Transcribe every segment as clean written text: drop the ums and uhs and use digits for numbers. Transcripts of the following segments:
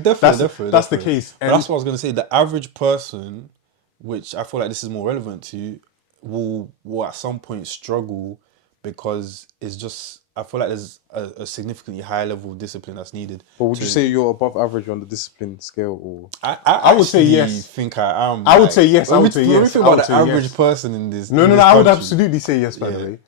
Definitely. That's the case. But that's what I was gonna say. The average person, which I feel like this is more relevant to, will at some point struggle because it's just I feel like there's a significantly higher level of discipline that's needed But would you to. say you're above average on the discipline scale, or I would say actually yes. think I am. I would say yes. I When would say when we yes. think I about would the say average yes. person in this, No, in no, this no. I would country, absolutely say yes. By the Yeah. way.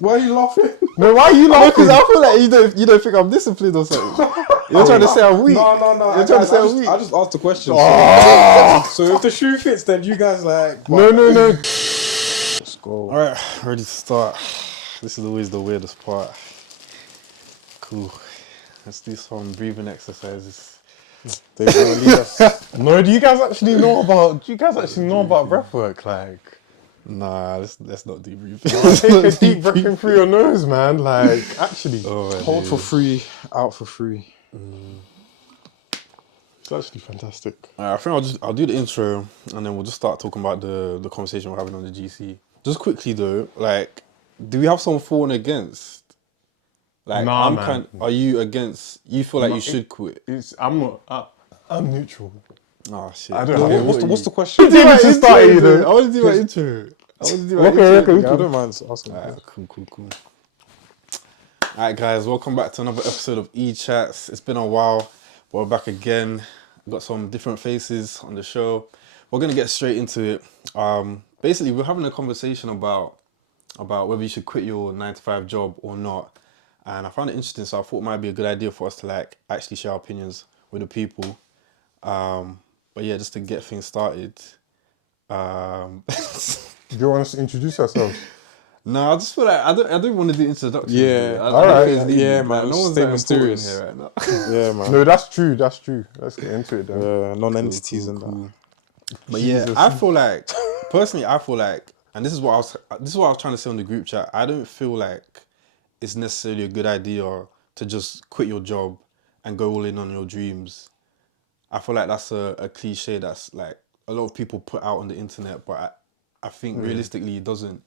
why are you laughing? No, why are you laughing? Because I feel like you don't think I'm disciplined or something. You're trying to say I'm weak. No. You're trying to say I'm weak. I just asked the question. Oh! So if the shoe fits, then you guys like. No. Let's go. All right, ready to start. This is always the weirdest part. Cool. Let's do some breathing exercises. They're gonna lead us. No, do you guys actually know about breathwork? Like, Nah, let's not do breathing. take a deep breath in through your nose, man. Like, actually, Hold for free, out for free. it's actually fantastic. I think I'll do the intro and then we'll just start talking about the conversation we're having on the GC. Just quickly though, like, do we have someone for and against? Like, Nah, man. Are you against? You feel like you should quit? I'm not. I'm neutral. Oh shit! I don't No, have what's the question? do my intro, you know. I want to do my intro. Okay. Yeah, I don't mind asking. Alright, cool. Alright guys, welcome back to another episode of Echats. It's been a while, but we're back again. We've got some different faces on the show. We're gonna get straight into it. Basically, we're having a conversation about whether you should quit your 9 to 5 job or not. And I found it interesting, so I thought it might be a good idea for us to like actually share our opinions with the people. But yeah, just to get things started. Do you want us to introduce ourselves? No, I just feel like I don't want to do introductions. Yeah, dude. I all don't right. think it's needed. Yeah, Like, man, no one's stay that mysterious. important here right now. Yeah, man. No, that's true. Let's get into it then. Non-entities and that. But yeah, Jesus. I feel like personally, and this is what I was trying to say on the group chat. I don't feel like it's necessarily a good idea to just quit your job and go all in on your dreams. I feel like that's a cliche that's like a lot of people put out on the internet, but I think realistically it doesn't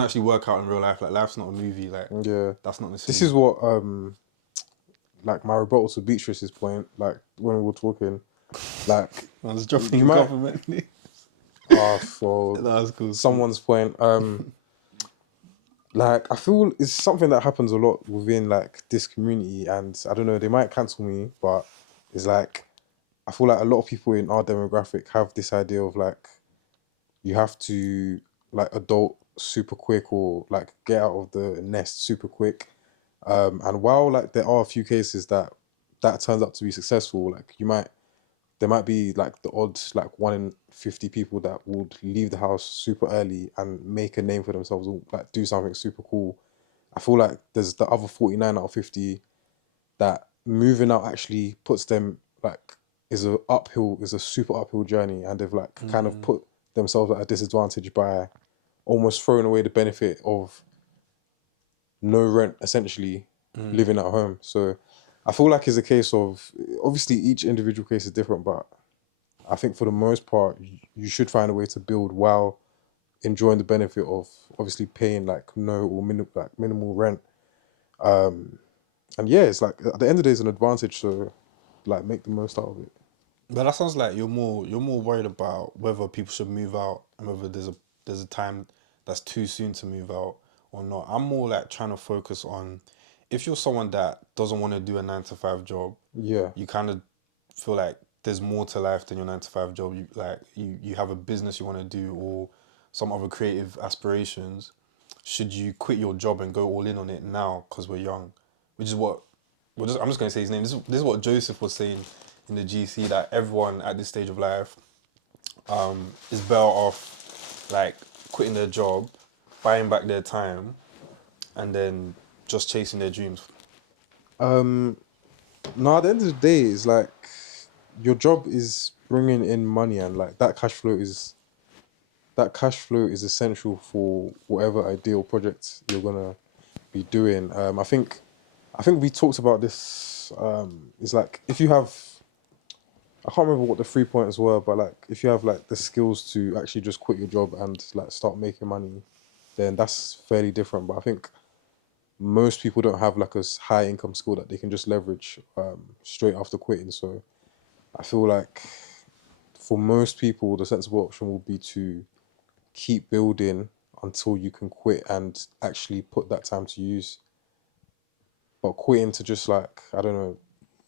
actually work out in real life. Like, life's not a movie. Like, Yeah, that's not necessarily. this is what like my rebuttal to Beatrice's point. Like when we were talking, like I was dropping you might- government names. for That was cool. someone's point. Like I feel it's something that happens a lot within like this community, and I don't know, they might cancel me, but it's like I feel like a lot of people in our demographic have this idea of like you have to like adult super quick or like get out of the nest super quick. And while like there are a few cases that turns out to be successful, like there might be like the odd like 1 in 50 people that would leave the house super early and make a name for themselves or like do something super cool. I feel like there's the other 49 out of 50 that moving out actually puts them like is a super uphill journey, and they've like kind of put themselves at a disadvantage by almost throwing away the benefit of no rent essentially living at home. So I feel like it's a case of, obviously each individual case is different, but I think for the most part you should find a way to build while enjoying the benefit of obviously paying like no or minimal rent. And yeah, it's like at the end of the day it's an advantage, so like make the most out of it. But that sounds like you're more worried about whether people should move out and whether there's a time that's too soon to move out or not. I'm more like trying to focus on if you're someone that doesn't want to do a 9 to 5 job. Yeah. You kind of feel like there's more to life than your 9 to 5 job. You have a business you want to do or some other creative aspirations. Should you quit your job and go all in on it now because we're young? Which is what I'm just going to say his name. This is what Joseph was saying in the GC, that everyone at this stage of life is better off like quitting their job, buying back their time, and then just chasing their dreams. No, at the end of the day, it's like your job is bringing in money, and like that cash flow is essential for whatever ideal project you're gonna be doing. I think we talked about this. It's like if you have, I can't remember what the 3 pointers were, but like if you have like the skills to actually just quit your job and like start making money, then that's fairly different. But I think most people don't have like a high income skill that they can just leverage straight after quitting. So I feel like for most people, the sensible option will be to keep building until you can quit and actually put that time to use. But quitting to just like, I don't know,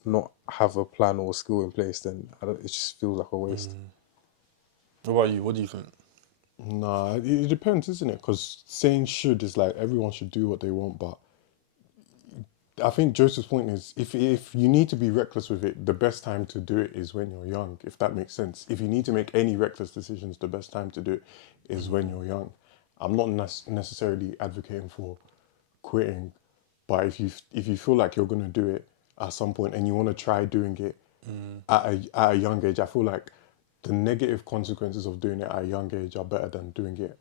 not have a plan or a skill in place, then it just feels like a waste. What about you? What do you think? Nah, it depends, isn't it? Because saying should is like everyone should do what they want, but I think Joseph's point is if you need to be reckless with it, the best time to do it is when you're young, if that makes sense. If you need to make any reckless decisions, the best time to do it is when you're young. I'm not necessarily advocating for quitting, but if you feel like you're gonna do it at some point and you want to try doing it at a young age, I feel like the negative consequences of doing it at a young age are better than doing it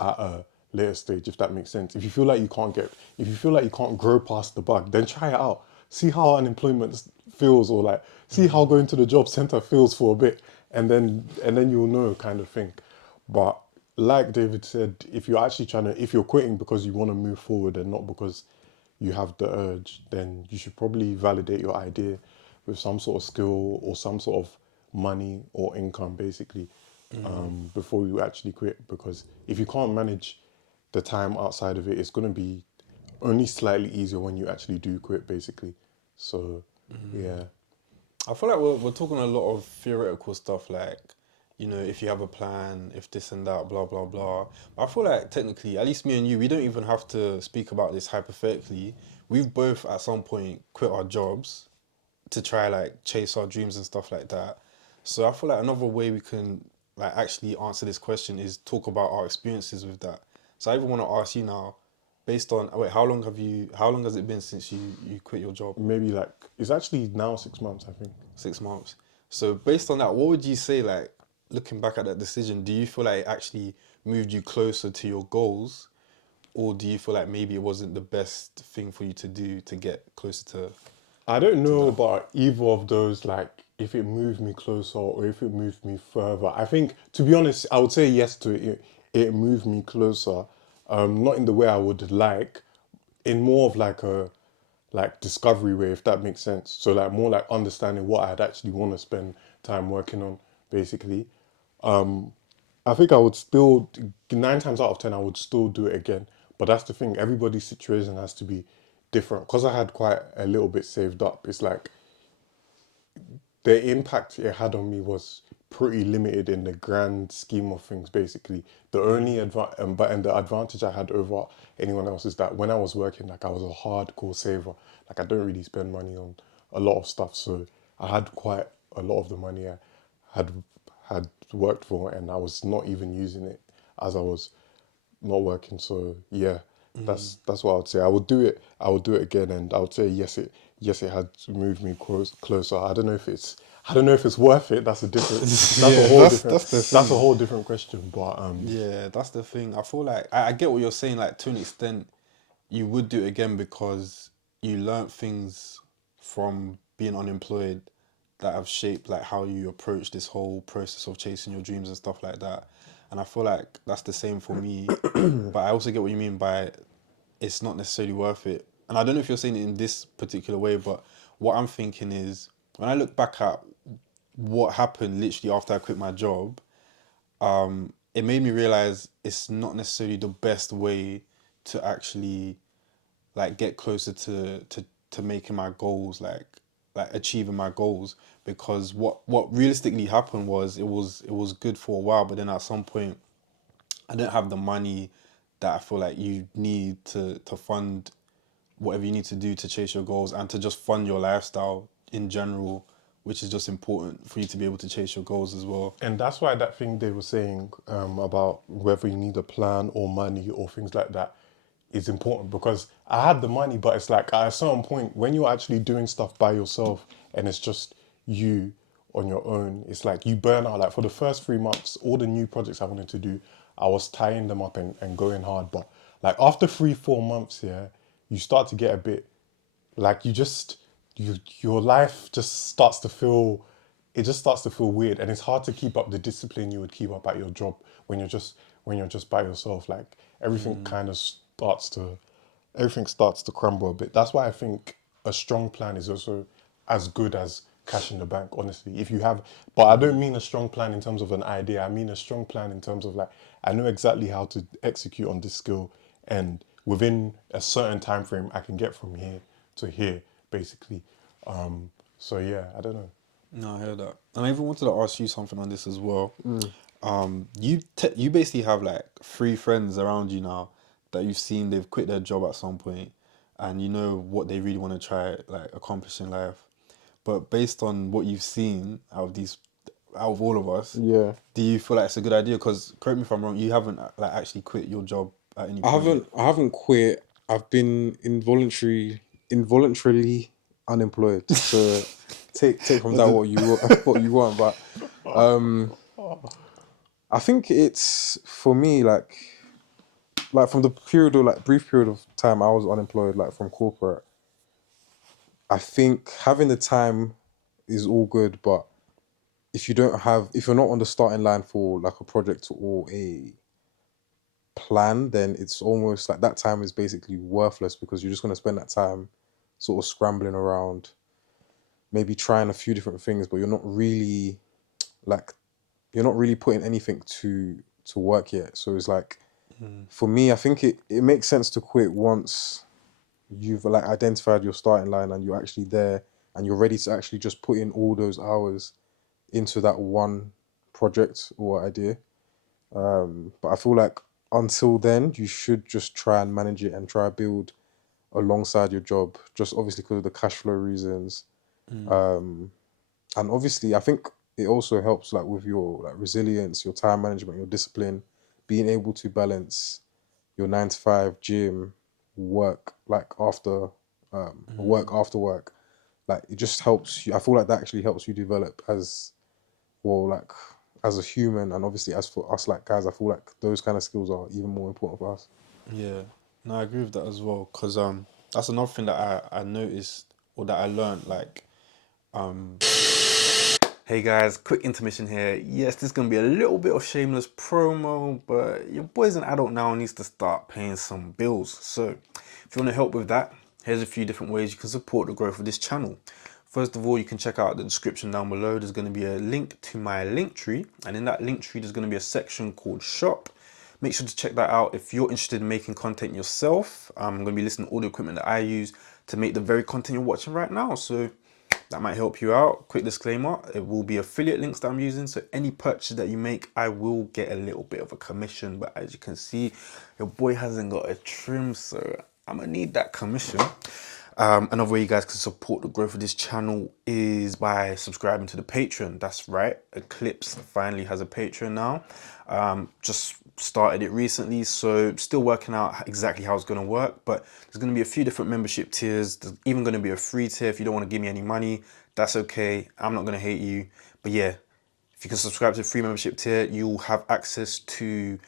at a later stage, if that makes sense. If you feel like you can't grow past the bug, then try it out. See how unemployment feels, or like see how going to the job center feels for a bit, and then you'll know, kind of thing. But like David said, if you're quitting because you want to move forward and not because you have the urge, then you should probably validate your idea with some sort of skill or some sort of money or income, basically, before you actually quit. Because if you can't manage the time outside of it, it's going to be only slightly easier when you actually do quit, basically. So, yeah. I feel like we're talking a lot of theoretical stuff, like, if you have a plan, if this and that, blah blah blah. But I feel like technically, at least me and you, we don't even have to speak about this hypothetically. We've both at some point quit our jobs to try like chase our dreams and stuff like that. So I feel like another way we can like actually answer this question is talk about our experiences with that. So I even want to ask you now, based on wait, how long has it been since you quit your job? Maybe like, it's actually now 6 months, I think. 6 months. So based on that, what would you say, like, looking back at that decision, do you feel like it actually moved you closer to your goals? Or do you feel like maybe it wasn't the best thing for you to do to get closer I don't to know that? about either of those, like if it moved me closer or if it moved me further. I think, to be honest, I would say yes to it. It moved me closer, not in the way I would like, in more of like a like discovery way, if that makes sense. So like more like understanding what I'd actually want to spend time working on, basically. I think I would still, 9 times out of 10, I would still do it again. But that's the thing, everybody's situation has to be different. Because I had quite a little bit saved up, it's like the impact it had on me was pretty limited in the grand scheme of things. Basically, the only and the advantage I had over anyone else is that when I was working, like I was a hardcore saver. Like I don't really spend money on a lot of stuff, so I had quite a lot of the money I had had worked for, and I was not even using it as I was not working. So yeah, that's what I would say. I would do it. I would do it again, and I would say yes, it had moved me closer. I don't know if it's worth it. Yeah, that's the that's a thing. whole different question. But Yeah, that's the thing. I feel like I get what you're saying. Like to an extent, you would do it again because you learnt things from being unemployed that have shaped like how you approach this whole process of chasing your dreams and stuff like that. And I feel like that's the same for me. But I also get what you mean by it's not necessarily worth it. And I don't know if you're saying it in this particular way, but what I'm thinking is when I look back at what happened literally after I quit my job, it made me realize it's not necessarily the best way to actually like get closer to making my goals, like achieving my goals, because what realistically happened was it was good for a while, but then at some point I didn't have the money that I feel like you need to fund whatever you need to do to chase your goals and to just fund your lifestyle in general, which is just important for you to be able to chase your goals as well. and that's why that thing they were saying about whether you need a plan or money or things like that is important, because I had the money, but it's like at a certain point when you're actually doing stuff by yourself and it's just you on your own, it's like you burn out. Like for the first 3 months, all the new projects I wanted to do, I was tying them up and going hard. But like after 3, 4 months, yeah, you start to get a bit like your life just starts to feel, it just starts to feel weird, and it's hard to keep up the discipline you would keep up at your job when you're just by yourself. Like everything kind of starts to everything starts to crumble a bit. That's why I think a strong plan is also as good as cash in the bank, honestly. If you have, but I don't mean a strong plan in terms of an idea. I mean a strong plan in terms of like, I know exactly how to execute on this skill, and within a certain time frame, I can get from here to here, basically. So yeah, I don't know. No, I heard that. And I even wanted to ask you something on this as well. Mm. You basically have like three friends around you now that you've seen they've quit their job at some point, and you know what they really want to try like accomplish in life. But based on what you've seen out of all of us, Yeah. do you feel like it's a good idea? Because correct me if I'm wrong, you haven't like actually quit your job at any I point. haven't I haven't quit. I've been involuntarily unemployed. So take from What that did- what you what you want. But um I think it's for me like from the period of like brief period of time I was unemployed, like from corporate, I think having the time is all good, but if you're not on the starting line for like a project or a plan, then it's almost like that time is basically worthless because you're just going to spend that time sort of scrambling around, maybe trying a few different things, but like you're not really putting anything to work yet. So it's like for me, I think it makes sense to quit once you've like identified your starting line and you're actually there and you're ready to actually just put in all those hours into that one project or idea. But I feel like until then, you should just try and manage it and try to build alongside your job, just obviously because of the cash flow reasons. Um, and obviously, I think it also helps like with your like resilience, your time management, your discipline, being able to balance your 9 to 5 gym, work like after work after work. Like it just helps you. I feel like that actually helps you develop as well, like as a human, and obviously as for us like guys, I feel like those kind of skills are even more important for us. Yeah, no, I agree with that as well. Cause that's another thing that I noticed or that I learned. Like, um, hey guys, quick intermission here. Yes, this is gonna be a little bit of shameless promo, but your boy's an adult now and needs to start paying some bills. So, if you want to help with that, here's a few different ways you can support the growth of this channel. First of all, you can check out the description down below. There's going to be a link to my link tree, and in that link tree, there's going to be a section called Shop. Make sure to check that out if you're interested in making content yourself. I'm going to be listing all the equipment that I use to make the very content you're watching right now. So that might help you out. Quick disclaimer, it will be affiliate links that I'm using. So any purchase that you make, I will get a little bit of a commission. But as you can see, your boy hasn't got a trim, so I'm going to need that commission. Another way you guys can support the growth of this channel is by subscribing to the Patreon. That's right, Eclipse finally has a Patreon now. Just started it recently, so still working out exactly how it's going to work, but there's going to be a few different membership tiers. There's even going to be a free tier. If you don't want to give me any money, that's okay. I'm not going to hate you. But yeah, if you can subscribe to the free membership tier, you'll have access to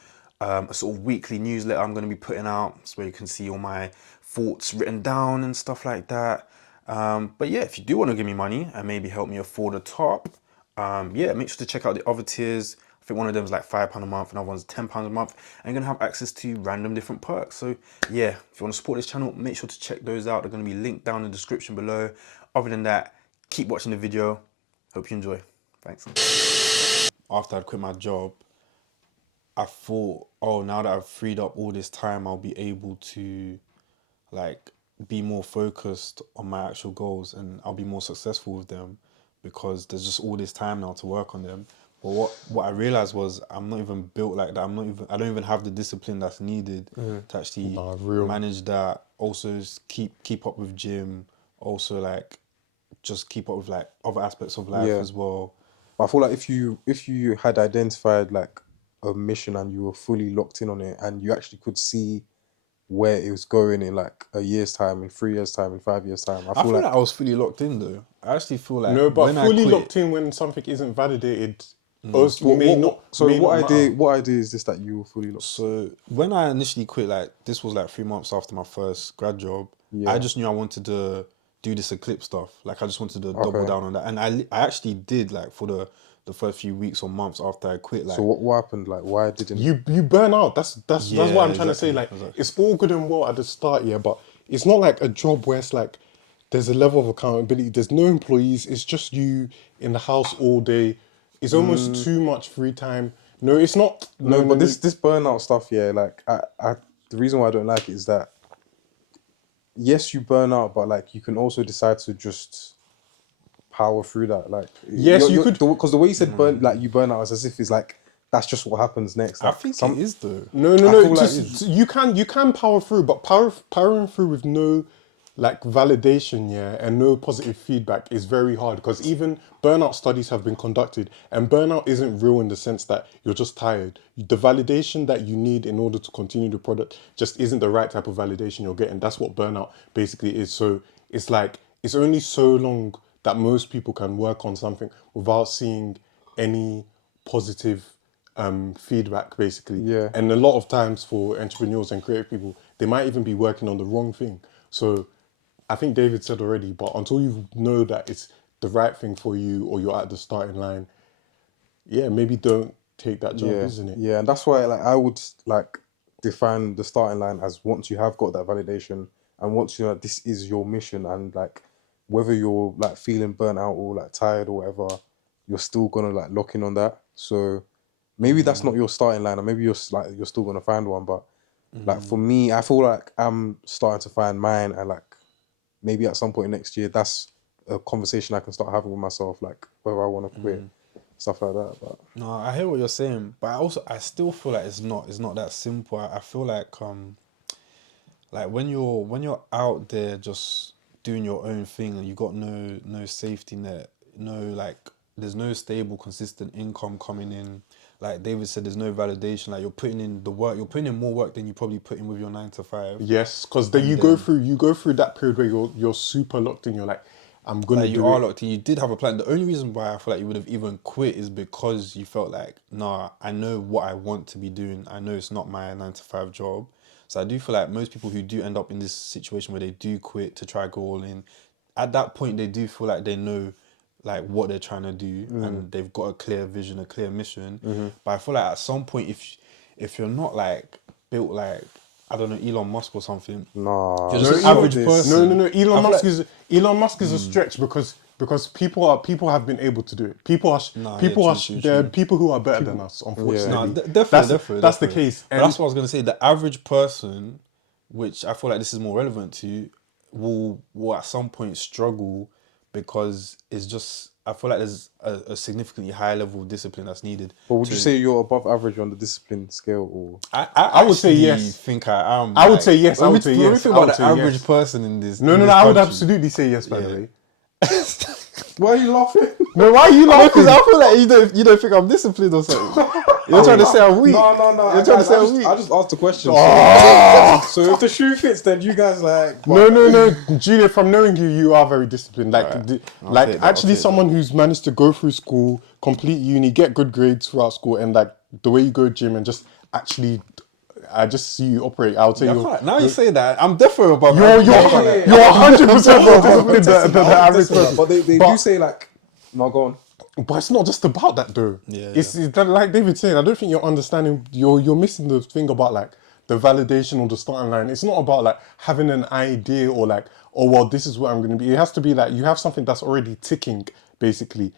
a sort of weekly newsletter I'm going to be putting out. It's where you can see all my thoughts written down and stuff like that. But yeah, if you do want to give me money and maybe help me afford a top, yeah, make sure to check out the other tiers. I think one of them is like £5 a month, another one's £10 a month, and you're gonna have access to random different perks. So yeah, if you want to support this channel, make sure to check those out. They're gonna be linked down in the description below. Other than that, keep watching the video. Hope you enjoy. Thanks. After I'd quit my job, I thought, oh, now that I've freed up all this time, I'll be able to like be more focused on my actual goals and I'll be more successful with them because there's just all this time now to work on them. But what I realized was I'm not even built like that. I don't even have the discipline that's needed to actually Nah, real. manage that. Also keep up with gym. Also like just keep up with like other aspects of life Yeah, as well. but I feel like if you had identified like a mission and you were fully locked in on it and you actually could see where it was going in like a year's time, in 3 years' time, in 5 years' time, I I feel feel like I like was fully locked in though. I actually feel like No, but when I fully quit, locked in when something isn't validated, us what so may not matter. what idea is this that you were fully locked? so when I initially quit, like this was like 3 months after my first grad job, I Yeah. just knew I wanted to do this Eclipse stuff. Like I just wanted to double Okay. down on that, and I actually did like for the the first few weeks or months after I quit. Like, So what happened? Like, why didn't? You burn out. That's what Yeah, I'm trying to say. exactly, Like, exactly. it's all good and well at the start, yeah, but it's not like a job where it's like there's a level of accountability. There's no employees. It's just you in the house all day. It's almost too much free time. No, it's not. No, No, no, but no. this burnout stuff, yeah. Like, I the reason why I don't like it is that yes, you burn out, but like you can also decide to just power through that. Like, Yes, you could. because the way you said burn, like you burn out, is as if it's like that's just what happens next. I Like think it is though. No, no, I no. feel like Just you can power through, but powering through with no like validation, yeah, and no positive feedback is very hard because even burnout studies have been conducted, and burnout isn't real in the sense that you're just tired. The validation that you need in order to continue the product just isn't the right type of validation you're getting. That's what burnout basically is. So it's like it's only so long that most people can work on something without seeing any positive feedback basically. Yeah. And a lot of times for entrepreneurs and creative people, they might even be working on the wrong thing. So I think David said already, but until you know that it's the right thing for you or you're at the starting line, yeah, maybe don't take that jump, yeah, isn't it? yeah, and that's why like I would like define the starting line as once you have got that validation and once you know this is your mission and like whether you're like feeling burnt out or like tired or whatever, you're still gonna like lock in on that. So maybe that's not your starting line, or maybe like you're still gonna find one. But like for me, I feel like I'm starting to find mine, and like maybe at some point next year, that's a conversation I can start having with myself, like whether I want to quit, stuff like that. But No, I hear what you're saying, but I still feel like it's not that simple. I feel like when you're out there just doing your own thing and you got no safety net, no like there's no stable consistent income coming in. Like David said, there's no validation. Like you're putting in the work, you're putting in more work than you probably put in with your 9 to 5. Yes, because then And then you go through that period where you're super locked in. You're like, I'm gonna like you do are it. locked in. You did have a plan. The only reason why I feel like you would have even quit is because you felt like, nah, I know what I want to be doing. I know it's not my 9 to 5 job. So I do feel like most people who do end up in this situation where they do quit to try go all in, at that point they do feel like they know like what they're trying to do and they've got a clear vision, a clear mission. But I feel like at some point if you're not like built like I don't know, Elon Musk or something, nah, you're No, just an stop average this. person. No, I Elon feel Musk like- is a stretch because people have been able to do it. People are Nah, people yeah, are true, there are true. people who are better than us. No, Unfortunately, definitely. that's the Definitely. case. But that's what I was gonna say. The average person, which I feel like this is more relevant to, will at some point struggle because it's just I feel like there's a significantly higher level of discipline that's needed. But would you to say you're above average on the discipline scale, or I would say actually yes. think I am. I would like, say yes, I When we, would say when we yes, think I about would the say average yes. person in this, No, in no, this no. I would country- absolutely say yes. By the Yeah. way, why are you laughing? no. Why are you No, laughing? because I feel like you don't think I'm disciplined or something. You're trying to say I'm weak. No. You're trying to say I'm weak. I just asked the question. Oh! So if the shoe fits, then you guys like. No, Julia. From knowing you, you are very disciplined. Like, Alright, I'll like take that, I'll actually, take someone who's managed to go through school, complete uni, get good grades throughout school, and like the way you go gym and just actually, I just see you operate. I would say Yeah, I you're feel like- now you say that, I'm definitely above. you're average. you're 100% more disciplined than the average person. But they do say like, no, go on. But it's not just about that though. Yeah, It's that, like David saying. I don't think you're understanding. You're missing the thing about like the validation or the starting line. It's not about like having an idea or like, oh well, this is what I'm going to be. It has to be like you have something that's already ticking, basically.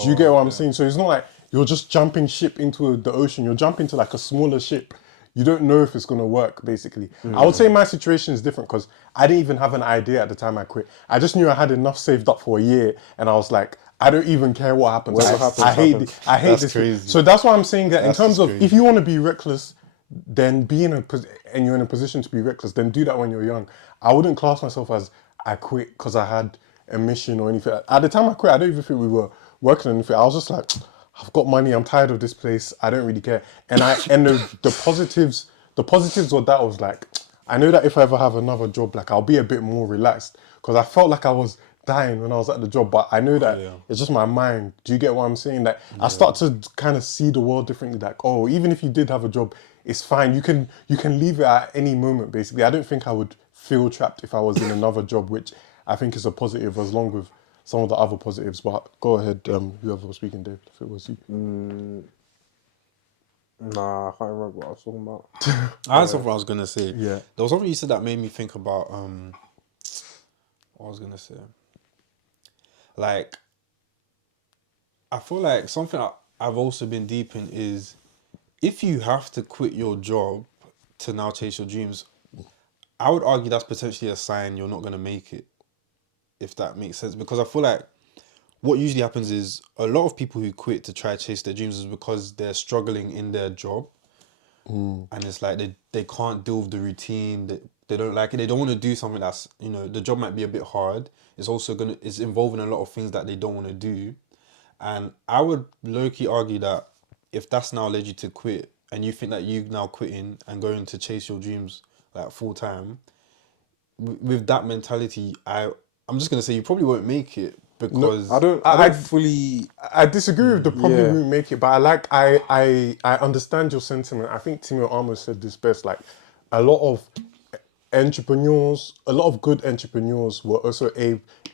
Do you get what I'm saying? So it's not like you're just jumping ship into the ocean. You're jumping to like a smaller ship. You don't know if it's going to work, basically. I would say my situation is different because I didn't even have an idea at the time I quit. I just knew I had enough saved up for a year, and I was like, I don't even care what happens. Whatever happens, I hate happens. I hate That's this. crazy. So that's why I'm saying that That's in terms just of if crazy. you want to be reckless, then be in and you're in a position to be reckless, then do that when you're young. I wouldn't class myself as I quit because I had a mission or anything. At the time I quit, I don't even think we were working on anything. I was just like, I've got money. I'm tired of this place. I don't really care. And the positives were that I was like, I know that if I ever have another job, like I'll be a bit more relaxed because I felt like I was dying when I was at the job, but I know that it's just my mind. Do you get what I'm saying? Like I start to kind of see the world differently. Like, oh, even if you did have a job, it's fine. You can leave it at any moment. Basically, I don't think I would feel trapped if I was in another job, which I think is a positive as long with some of the other positives. But go ahead, whoever was speaking, Dave, if it was you. Nah, I can't remember what I was talking about. I had something I was gonna say. Yeah. There was something you said that made me think about what I was gonna say. Like, I feel like something I've also been deep in is if you have to quit your job to now chase your dreams, I would argue that's potentially a sign you're not gonna make it, if that makes sense. Because I feel like what usually happens is a lot of people who quit to try to chase their dreams is because they're struggling in their job. And it's like they can't deal with the routine, they don't like it, they don't want to do something that's, the job might be a bit hard, it's involving a lot of things that they don't want to do. And I would low-key argue that if that's now led you to quit and you think that you now quitting and going to chase your dreams like full time, with that mentality, I'm just gonna say you probably won't make it No, I because don't. I I don't fully. I disagree with the probably Yeah. won't make it, but I understand your sentiment. I think Timmy Armour said this best. Like a lot of entrepreneurs, a lot of good entrepreneurs were also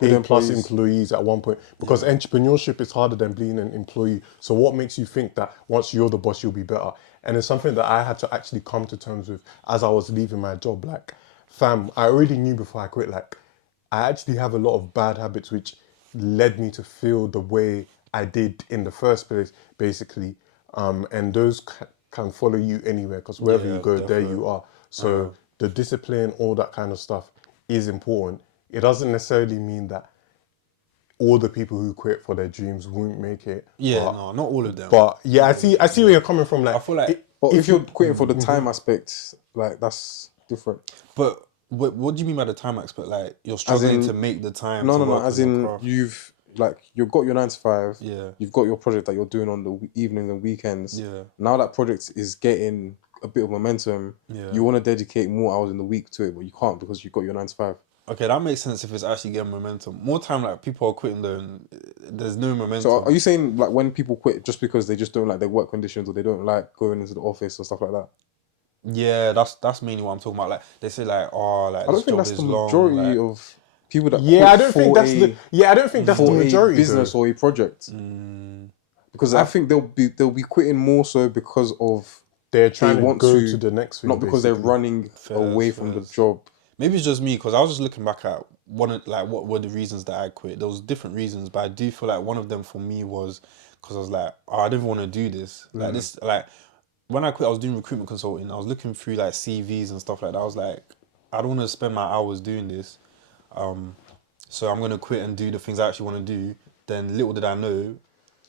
Good A plus employees. employees at one point because yeah, entrepreneurship is harder than being an employee. So what makes you think that once you're the boss you'll be better? And it's something that I had to actually come to terms with as I was leaving my job. Like, fam, I already knew before I quit. Like, I actually have a lot of bad habits which led me to feel the way I did in the first place, basically. And those can follow you anywhere because wherever you yeah, go, there definitely. you are. So the discipline, all that kind of stuff is important. It doesn't necessarily mean that all the people who quit for their dreams won't make it, Yeah, but no, not all of them. yeah, Not all of I them. see where Yeah. you're coming from. I Like, feel like, But if if you're you, quitting for the time aspect, like that's different. but what do you mean by the time aspect? Like you're As struggling to in, make the time no, to no, no. work As on your in, craft. you've got your 9 to 5. Yeah, You've got your project that you're doing on the evenings and weekends. yeah, Now that project is getting a bit of momentum. yeah. You want to dedicate more hours in the week to it, but you can't because you've got your 9 to 5. Okay, that makes sense if it's actually getting momentum. More time, like people are quitting though, and there's no So are momentum. you saying like when people quit just because they just don't like their work conditions or they don't like going into the office and stuff like that? Yeah, that's mainly what I'm talking about. Like they say, like, oh, like I this don't think job that's the is long. majority Like, of people that yeah, quit I don't think that's the majority though. business or a project. Because I I think they'll be quitting more so because of They're they trying to want go to to, the next thing not because they're basically. running fairs, away from the fairs. job. Maybe it's just me because I was just looking back at what were the reasons that I quit. There was different reasons, but I do feel like one of them for me was because I was like, oh, I didn't want to do this. Like this, like when I quit, I was doing recruitment consulting. I was looking through like CVs and stuff like that. I was like, I don't want to spend my hours doing this. So I'm gonna quit and do the things I actually want to do. Then little did I know,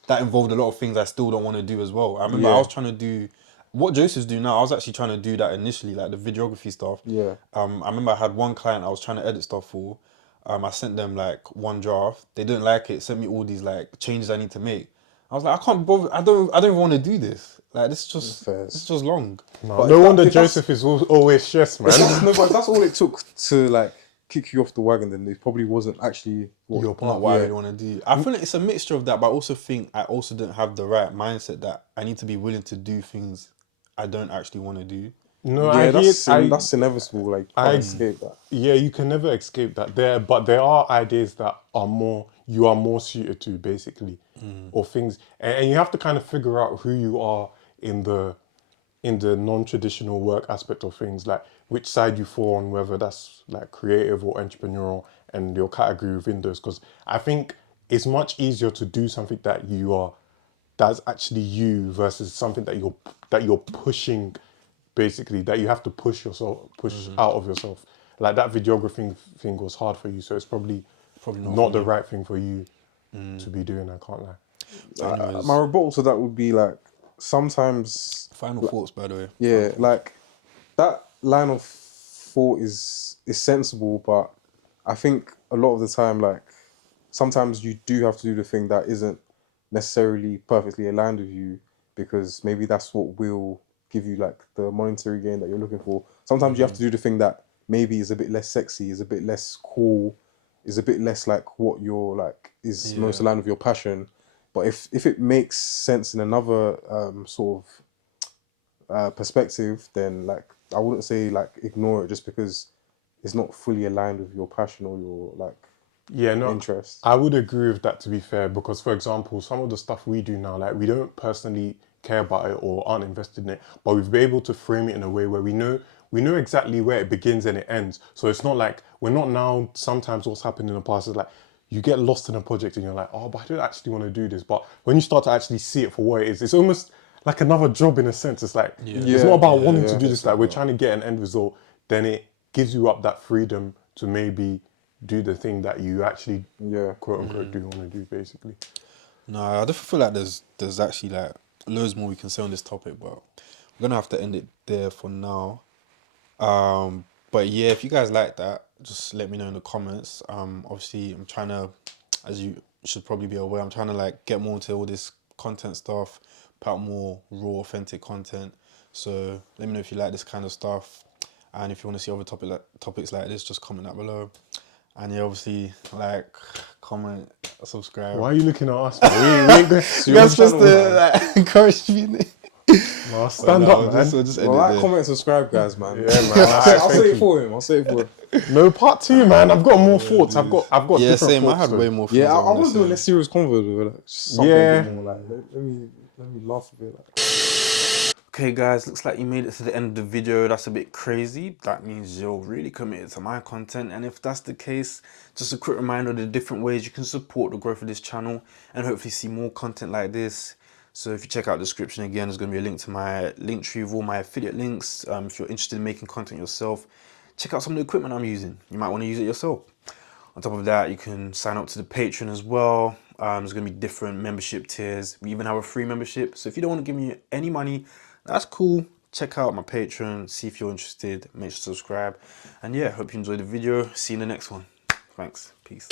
that involved a lot of things I still don't want to do as well. I remember I Yeah, was trying to do what Joseph's doing now. I was actually trying to do that initially, like the videography stuff. yeah. I remember I had one client I was trying to edit stuff for. I sent them like one draft. They didn't like it. Sent me all these like changes I need to make. I was like, I can't bother. I don't even want to do this. Like this is Fairs. just long. No, But no wonder if that's Joseph is always stressed, man. if that's no, but if that's all it took to like kick you off the wagon, then it probably wasn't actually what. Your Not path. what I Yeah, really want to do. I feel like it's a mixture of that, but I also think I also didn't have the right mindset that I need to be willing to do things I don't actually want to do. No, I yeah. hear. That's inevitable. Like you can't I, escape that. yeah, you can never escape that. But there are ideas that are more you are more suited to, basically, or things, and you have to kind of figure out who you are in the non-traditional work aspect of things, like which side you fall on, whether that's like creative or entrepreneurial, and your category within those. Because I think it's much easier to do something that's actually you versus something that you're pushing, basically, that you have to push out of yourself. Like that videography thing was hard for you, so it's probably Probably not for not the me. right thing for you to be doing. I can't lie. But My anyways, rebuttal to that would be like sometimes, final thoughts by the way. Final yeah, thoughts. like that line of thought is sensible, but I think a lot of the time, like sometimes you do have to do the thing that isn't necessarily perfectly aligned with you because maybe that's what will give you like the monetary gain that you're looking for. Sometimes you have to do the thing that maybe is a bit less sexy, is a bit less cool, is a bit less like what you're like is most Yeah. aligned with your passion. But if it makes sense in another sort of perspective, then like I wouldn't say like ignore it just because it's not fully aligned with your passion or your like. Yeah, no, interest. I would agree with that, to be fair, because for example, some of the stuff we do now, like we don't personally care about it or aren't invested in it, but we've been able to frame it in a way where we know exactly where it begins and it ends. So it's not like we're not now sometimes what's happened in the past is like you get lost in a project and you're like, oh, but I don't actually want to do this. But when you start to actually see it for what it is, it's almost like another job in a sense. It's like it's not Yeah, about yeah, wanting to yeah, do it's this, like we're about trying to get an end result, then it gives you up that freedom to maybe do the thing that you actually yeah. quote unquote do want to do basically. no. I definitely feel like there's actually like loads more we can say on this topic, but we're gonna have to end it there for now. But yeah, if you guys like that, just let me know in the comments. Obviously, I'm trying to, as you should probably be aware, I'm trying to like get more into all this content stuff, put out more raw, authentic content. So let me know if you like this kind of stuff, and if you want to see other topics like this, just comment that below. And yeah, obviously, like, comment, subscribe. Why are you looking at us, man? We ain't going. It's You your guys supposed channel, to man. like encourage me. Nah, But stand no, up, man. we'll just end Well, it like, there. comment, subscribe, guys, man. Yeah, man. I'll say, Alright, I'll thank say it you. for him. I'll say it for him. No, part two, man. I've got more thoughts. I've got Yeah, different same. I thoughts. had Though. way more things Yeah, I I want want to to do a say. less serious convo with like something a Yeah. bit more like let me laugh a bit like. Okay guys, looks like you made it to the end of the video. That's a bit crazy. That means you're really committed to my content, and if that's the case, just a quick reminder of the different ways you can support the growth of this channel and hopefully see more content like this. So if you check out the description again, there's going to be a link to my link tree with all my affiliate links. If you're interested in making content yourself, check out some of the equipment I'm using. You might want to use it yourself. On top of that, you can sign up to the Patreon as well. There's going to be different membership tiers. We even have a free membership. So if you don't want to give me any money, that's cool. Check out my Patreon, see if you're interested, make sure to subscribe. And yeah, hope you enjoyed the video. See you in the next one. Thanks. Peace.